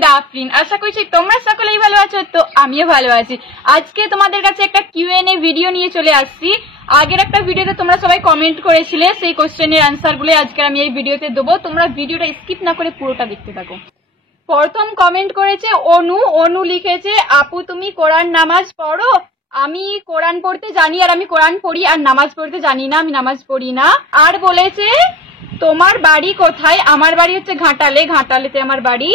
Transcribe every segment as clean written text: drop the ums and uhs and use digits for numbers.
With Afrin. আশা করছি তোমরা সকলেই ভালো আছো, তো আমিও ভালো আছি। আজকে তোমাদের কাছে একটা কিউএনএ ভিডিও নিয়ে চলে আসছি। আগের একটা ভিডিওতে তোমরা সবাই কমেন্ট করেছিলে, সেই কোশ্চেনের আনসার গুলো আজকে আমি এই ভিডিওতে দেবো। তোমরা ভিডিওটা স্কিপ না করে পুরোটা দেখতে থাকো। প্রথম কমেন্ট করেছে অনু। অনু লিখেছে, আপু তুমি কোরআন নামাজ পড়ো? আমি কোরআন পড়তে জানি, আর আমি কোরআন পড়ি, আর নামাজ পড়তে জানি না, আমি নামাজ পড়ি না। আর বলেছে তোমার বাড়ি কোথায়? আমার বাড়ি হচ্ছে ঘাটালে, ঘাটালেতে আমার বাড়ি।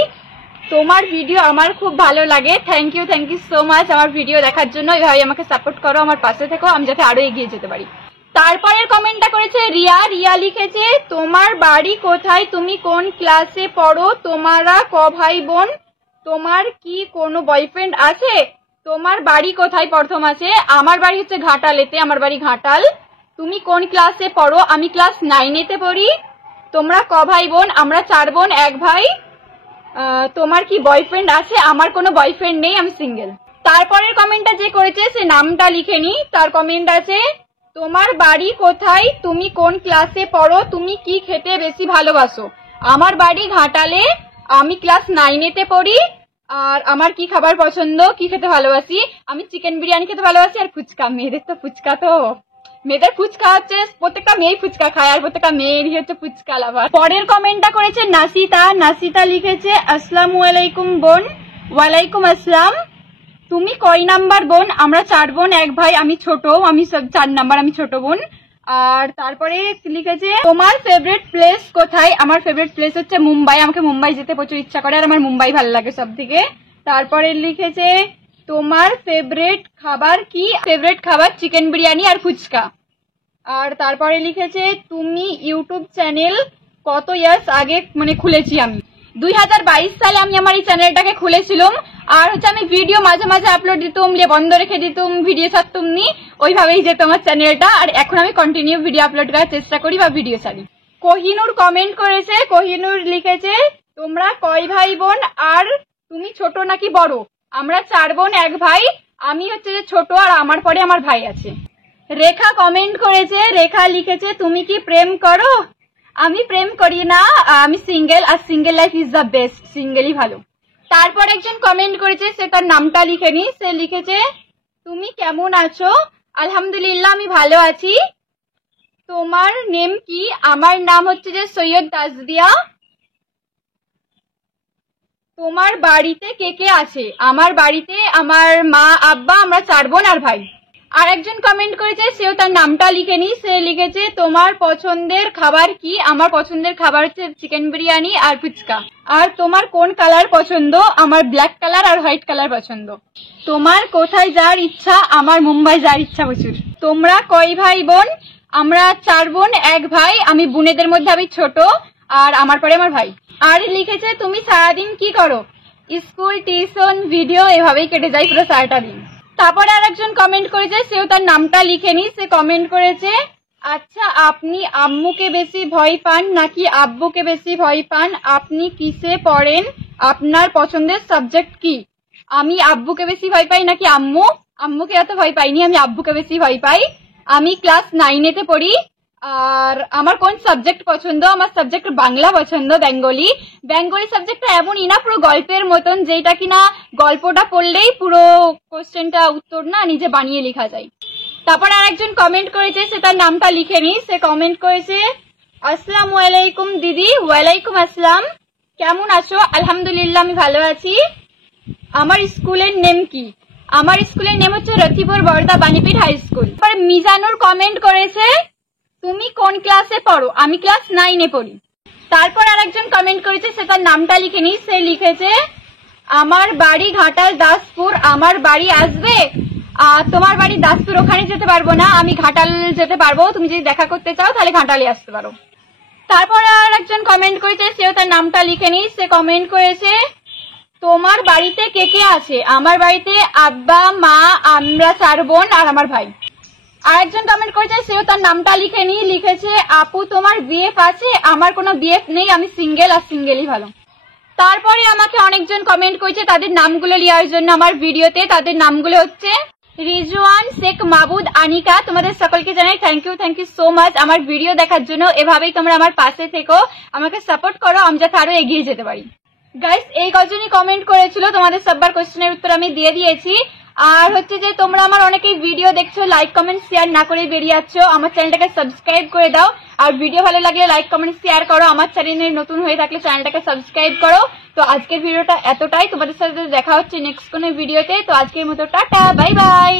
তোমার ভিডিও আমার খুব ভালো লাগে, থ্যাংক ইউ সো মাচ আমার ভিডিও দেখার জন্য। এভাবে আমাকে সাপোর্ট করো, আমার পাশে থেকো, আমি যাতে আরো এগিয়ে যেতে পারি। তারপরের কমেন্টটা করেছে রিয়া। রিয়া লিখেছে, তোমার বাড়ি কোথায়? তুমি কোন ক্লাসে পড়ো? তোমারা ক ভাই বোন? তোমার কি কোনো বয়ফ্রেন্ড আছে? তোমার বাড়ি কোথায় প্রথম আছে? আমার বাড়ি হচ্ছে ঘাটালেতে, আমার বাড়ি ঘাটাল। তুমি কোন ক্লাসে পড়ো? আমি ক্লাস 9-এতে পড়ি। তোমরা ক ভাই বোন? আমরা 4 বোন 1 ভাই। তোমার কি বয়ফ্রেন্ড আছে? আমার কোনো বয়ফ্রেন্ড নেই, আমি সিঙ্গেল। তারপরের কমেন্টটা যে করেছে সে নামটা লিখেনি। তার কমেন্ট আছে, তোমার বাড়ি কোথায়? তুমি কোন ক্লাসে পড়ো? তুমি কি খেতে বেশি ভালোবাসো? আমার বাড়ি ঘাটালে, আমি ক্লাস 9-এতে পড়ি। আর আমার কি খাবার পছন্দ, কি খেতে ভালোবাসি? আমি চিকেন বিরিয়ানি খেতে ভালোবাসি, আর ফুচকা। মেয়েদের তো ফুচকা, তো মেয়েদের ফুচকা হচ্ছে, প্রত্যেকটা মেয়ে ফুচকা খায়, আর প্রত্যেকটা মেয়েরই হচ্ছে ফুচকা লাভার। পরের কমেন্টটা করেছে নাসিতা। নাসিতা লিখেছে, আসসালামু আলাইকুম বোন। ওয়ালাইকুম আসসালাম। তুমি কয় নাম্বার বোন? আমরা 4 বোন 1 ভাই, আমি ছোট, আমি 4 নাম্বার, আমি ছোট বোন। আর তারপরে লিখেছে, তোমার ফেভারিট প্লেস কোথায়? আমার ফেভারিট প্লেস হচ্ছে মুম্বাই, আমাকে মুম্বাই যেতে প্রচুর ইচ্ছা করে, আর আমার মুম্বাই ভালো লাগে সব থেকে। তারপরে লিখেছে, তোমার ফেভারিট খাবার কি? ফেভারিট খাবার চিকেন বিরিয়ানি আর ফুচকা। আর তারপরে লিখেছে, তুমি ইউটিউব চ্যানেল কত ইয়ার্স আগে খুলেছি? আমি 2022 সালে আমি আমার এই চ্যানেলটাকে খুলেছিলাম। আর হচ্ছে আমি ভিডিও মাঝে মাঝে আপলোড দিতাম, যে বন্ধ রেখে দিতাম, ভিডিও ছাড়তাম নি, ওইভাবেই যেত আমার চ্যানেলটা। আর এখন আমি কন্টিনিউ ভিডিও আপলোড করার চেষ্টা করি বা ভিডিও ছাড়ি। কোহিনুর কমেন্ট করেছে। কোহিনুর লিখেছে, তোমরা কয় ভাই বোন? আর তুমি ছোট নাকি বড়? আমরা 4 বোন 1 ভাই, আমি হচ্ছে যে ছোট, আর আমার পরে আমার ভাই আছে। রেখা কমেন্ট করেছে। রেখা লিখেছে, তুমি কি প্রেম করো? আমি প্রেম করি না, আমি সিঙ্গেল, আর single life is the best, সিঙ্গেলই ভালো। তারপর একজন কমেন্ট করেছে, সে তার নামটা লিখেনি। সে লিখেছে, তুমি কেমন আছো? আলহামদুলিল্লাহ আমি ভালো আছি। তোমার নেম কি? আমার নাম হচ্ছে যে সৈয়দ তাজদিয়া। তোমার বাড়িতে কে কে আছে? আমার বাড়িতে আমার মা, আব্বা, আমরা 4 বোন আর ভাই। আর একজন কমেন্ট করেছে, সেও তার নামটা লিখেনি। সে লিখেছে, তোমার পছন্দের খাবার কি? আমার পছন্দের খাবার হচ্ছে চিকেন বিরিয়ানি আর ফুচকা। আর তোমার কোন কালার পছন্দ? আমার ব্ল্যাক কালার আর হোয়াইট কালার পছন্দ। তোমার কোথায় যাওয়ার ইচ্ছা? আমার মুম্বাই যাওয়ার ইচ্ছা প্রচুর। তোমরা কয় ভাই বোন? আমরা 4 বোন 1 ভাই, আমি বোনেদের মধ্যে আমি ছোট, আর আমার পরে আমার ভাই। আর লিখেছে, তুমি সারাদিন কি করো? স্কুল, টিউশন, ভিডিও, এভাবেই কেটে যায় পুরো সারাটা দিন। তারপরে আর একজন কমেন্ট করেছে, সেও তার নামটা লিখেনি। সে কমেন্ট করেছে, আচ্ছা আপনি আম্মুকে বেশি ভয় পান নাকি আব্বুকে বেশি ভয় পান? আপনি কিসে পড়েন? আপনার পছন্দের সাবজেক্ট কি? আমি আব্বুকে বেশি ভয় পাই নাকি আম্মু? আম্মুকে এত ভয় পাইনি, আমি আব্বুকে বেশি ভয় পাই। আমি ক্লাস 9-এতে পড়ি। আর আমার কোন সাবজেক্ট পছন্দ? আমার সাবজেক্ট বাংলা পছন্দ, বেঙ্গলি। বেঙ্গলি সাবজেক্টটা এমনই না, পুরো গল্পের মতন, যেটা কিনা গল্পটা পড়লেই পুরো কোশ্চেনটা উত্তর না নিজে বানিয়ে লেখা যায়। তারপর আর একজন কমেন্ট করেছে, সে তার নামটা লিখেনি। সে কমেন্ট করেছে, আসসালামু আলাইকুম দিদি। ওয়ালাইকুম আসসালাম। কেমন আছো? আলহামদুলিল্লাহ আমি ভালো আছি। আমার স্কুলের নেম কি? আমার স্কুলের নেম হচ্ছে রথিপুর বর্দা বাণীপীঠ হাই স্কুল। তারপর মিজানুর কমেন্ট করেছে, তুমি কোন ক্লাসে পড়ো? আমি ক্লাস 9-এ পড়ি। তারপর আর একজন কমেন্ট করেছে, সে তার নামটা লিখেনি। সে লিখেছে, আমার বাড়ি ঘাটাল দাসপুর, আমার বাড়ি আসবে? তোমার বাড়ি দাসপুর, ওখানে যেতে পারবো না, আমি ঘাটাল যেতে পারবো। তুমি যদি দেখা করতে চাও তাহলে ঘাটালে আসতে পারো। তারপর আর একজন কমেন্ট করেছে, সেও তার নামটা লিখেনি। সে কমেন্ট করেছে, তোমার বাড়িতে কে কে আছে? আমার বাড়িতে আব্বা, মা, আমরা 4 বোন আর আমার ভাই। আরেকজন কমেন্ট করেছে, সেও তার নামটা লিখেনি। লিখেছে, আপু তোমার বিএফ আছে? আমার কোনো বিএফ নেই, আমি সিঙ্গেল, আর সিঙ্গেলই ভালো। তারপরে আমাকে অনেকজন কমেন্ট করেছে তাদের নামগুলো নেওয়ার জন্য আমার ভিডিওতে। তাদের নামগুলো হচ্ছে রিজওয়ান, শেখ মাহবুদ, আনিকা। তোমাদের সকলকে জানাই থ্যাংক ইউ সো মাচ আমার ভিডিও দেখার জন্য। এভাবেই তোমরা আমার পাশে থেকো, আমাকে সাপোর্ট করো, আমি যাতে আরো এগিয়ে যেতে পারি। গাইস এই কজনই কমেন্ট করেছিল, তোমাদের সববার কোশ্চেনের উত্তর আমি দিয়ে দিয়েছি। আর হচ্ছে যে তোমরা আমার অনেকেই ভিডিও দেখছো, লাইক কমেন্ট শেয়ার না করে বেরিয়ে যাচ্ছ। আমার চ্যানেলটাকে সাবস্ক্রাইব করে দাও, আর ভিডিও ভালো লাগলে লাইক কমেন্ট শেয়ার করো। আমার চ্যানেলে নতুন হয়ে থাকলে চ্যানেলটাকে সাবস্ক্রাইব করো। তো আজকের ভিডিওটা এতটাই, তোমাদের সাথে দেখা হচ্ছে নেক্সট কোনো ভিডিওতে। তো আজকের মতো টাটা, বাই বাই।